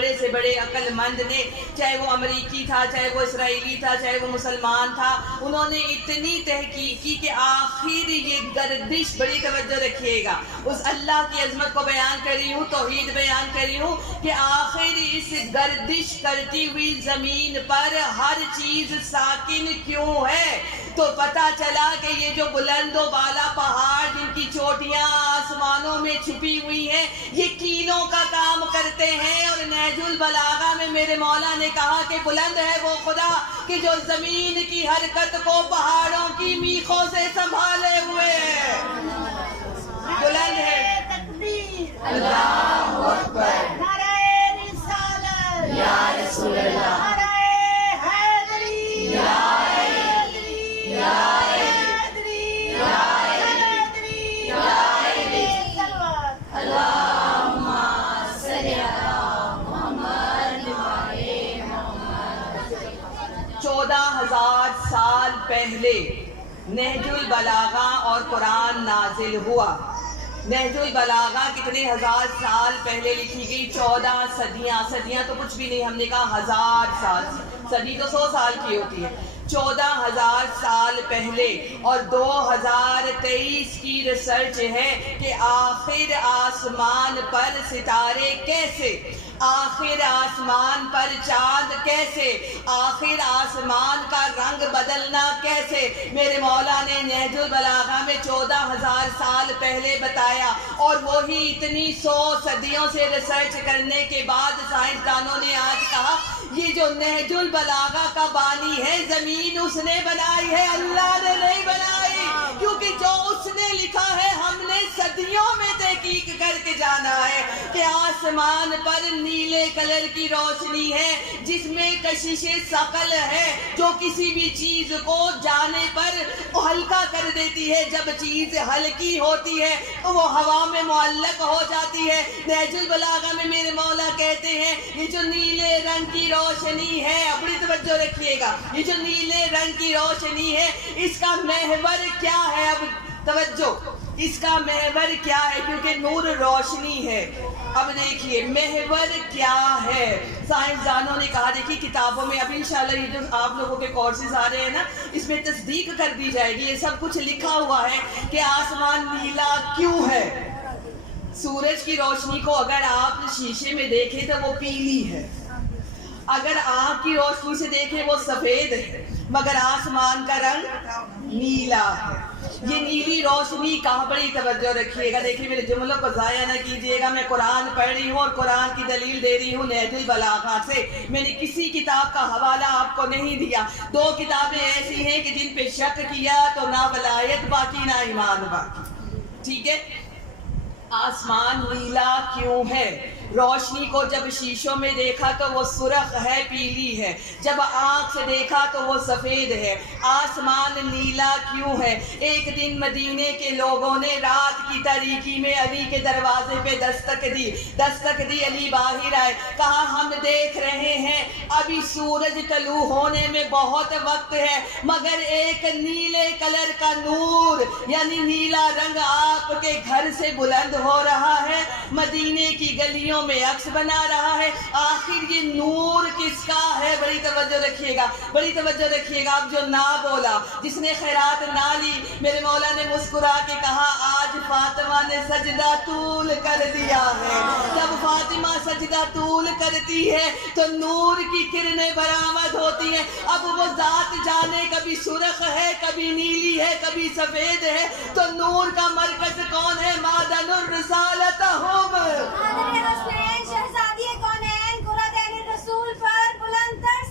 بڑے سے بڑے عقل مند نے، چاہے وہ امریکی تھا، چاہے وہ اسرائیلی تھا، چاہے وہ مسلمان تھا، انہوں نے اتنی تحقیق کی کہ آخر یہ گردش، بڑی توجہ رکھیے گا، اس اللہ کی عظمت کو بیان کری ہوں، توحید بیان کری ہوں کہ آخر اس گردش کرتی ہوئی زمین پر ہر چیز ساکن کیوں ہے؟ تو پتہ چلا کہ یہ جو بلند و بالا پہاڑ جن کی چوٹیاں آسمانوں میں چھپی ہوئی ہیں، یہ کینوں کا کام کرتے ہیں۔ اور نہج البلاغہ میں میرے مولا نے کہا کہ بلند ہے وہ خدا کہ جو زمین کی حرکت کو پہاڑوں کی میخوں سے سنبھالے ہوئے ہے۔ بلند ہے اللہ اکبر، نعرہ رسالت یا رسول اللہ، نعرہ حیدری یا حیدری یا حیدری یا حیدری یا صلوات اللہم صلی علی محمد وعلی محمد۔ 14,000 سال پہلے نہج البلاغہ اور قرآن نازل ہوا۔ نہج البلاغہ کتنے ہزار سال پہلے لکھی گئی؟ 14 صدیاں۔ صدیاں تو کچھ بھی نہیں، ہم نے کہا 1000 سال، صدی تو 100 سال کی ہوتی ہے۔ 14,000 سال پہلے، اور 2023 کی ریسرچ ہے کہ آخر آسمان پر ستارے کیسے، آخر آسمان پر چاند کیسے، آخر آسمان کا رنگ بدلنا کیسے، میرے مولا نے نہج البلاغہ میں 14,000 سال پہلے بتایا۔ اور وہی اتنی 100 صدیوں سے ریسرچ کرنے کے بعد سائنسدانوں نے آج کہا یہ جو نہج البلاغہ کا بانی ہے، زمین اس نے بنائی ہے، اللہ نے نہیں بنائی، کیونکہ جو اس نے لکھا ہے ہم نے صدیوں میں تحقیق کر کے جانا ہے کہ آسمان پر نیلے کلر کی روشنی ہے جس میں کشش ثقل ہے، جو کسی بھی چیز کو جانے پر ہلکا کر دیتی ہے۔ جب چیز ہلکی ہوتی ہے تو وہ ہوا میں معلق ہو جاتی ہے۔ نہج البلاغہ میں میرے مولا کہتے ہیں یہ جو نیلے رنگ کی روشنی ہے، بڑی توجہ رکھیے گا، یہ جو نیلے رنگ کی روشنی ہے اس کا محور کیا ہے؟ اب توجہ، اس کا محور کیا ہے؟ کیونکہ نور روشنی ہے۔ اب دیکھیے محور کیا ہے؟ سائنسدانوں نے کہا، دیکھیے کتابوں میں اب انشاءاللہ یہ جو آپ لوگوں کے کورسز آ رہے ہیں نا، اس میں تصدیق کر دی جائے گی، یہ سب کچھ لکھا ہوا ہے کہ آسمان نیلا کیوں ہے۔ سورج کی روشنی کو اگر آپ شیشے میں دیکھیں تو وہ پیلی ہے، اگر آنکھ کی روشنی سے دیکھیں وہ سفید ہے، مگر آسمان کا رنگ نیلا ہے۔ یہ نیلی روشنی کہاں؟ بڑی توجہ رکھیے گا، دیکھیے میرے جملوں کو ضائع نہ کیجیے گا، میں قرآن پڑھ رہی ہوں اور قرآن کی دلیل دے رہی ہوں نہج البلاغہ سے، میں نے کسی کتاب کا حوالہ آپ کو نہیں دیا۔ 2 کتابیں ایسی ہیں کہ جن پہ شک کیا تو نہ ولایت باقی نہ ایمان باقی، ٹھیک ہے؟ آسمان نیلا کیوں ہے؟ روشنی کو جب شیشوں میں دیکھا تو وہ سرخ ہے، پیلی ہے، جب آنکھ سے دیکھا تو وہ سفید ہے۔ آسمان نیلا کیوں ہے؟ ایک دن مدینے کے لوگوں نے رات کی تاریکی میں علی کے دروازے پہ دستک دی، علی باہر آئے، کہا ہم دیکھ رہے ہیں ابھی سورج طلوع ہونے میں بہت وقت ہے، مگر ایک نیلے کلر کا نور یعنی نیلا رنگ آپ کے گھر سے بلند ہو رہا ہے، مدینے کی گلیوں میں عکس بنا رہا ہے، آخر یہ نور کس کا ہے؟ بڑی توجہ رکھیے گا، بڑی توجہ رکھیے گا۔ اب جو نہ بولا، جس نے خیرات نہ لی، میرے مولا نے مسکرا کے کہا آج فاطمہ نے سجدہ طول کر دیا ہے۔ جب فاطمہ سجدہ طول کرتی ہے تو نور کی کرنیں برآمد ہوتی ہیں۔ اب وہ ذات جانے کبھی سرخ ہے، کبھی نیلی ہے، کبھی سفید ہے، تو نور کا مرکز کون ہے؟ معدن الرسالت ہم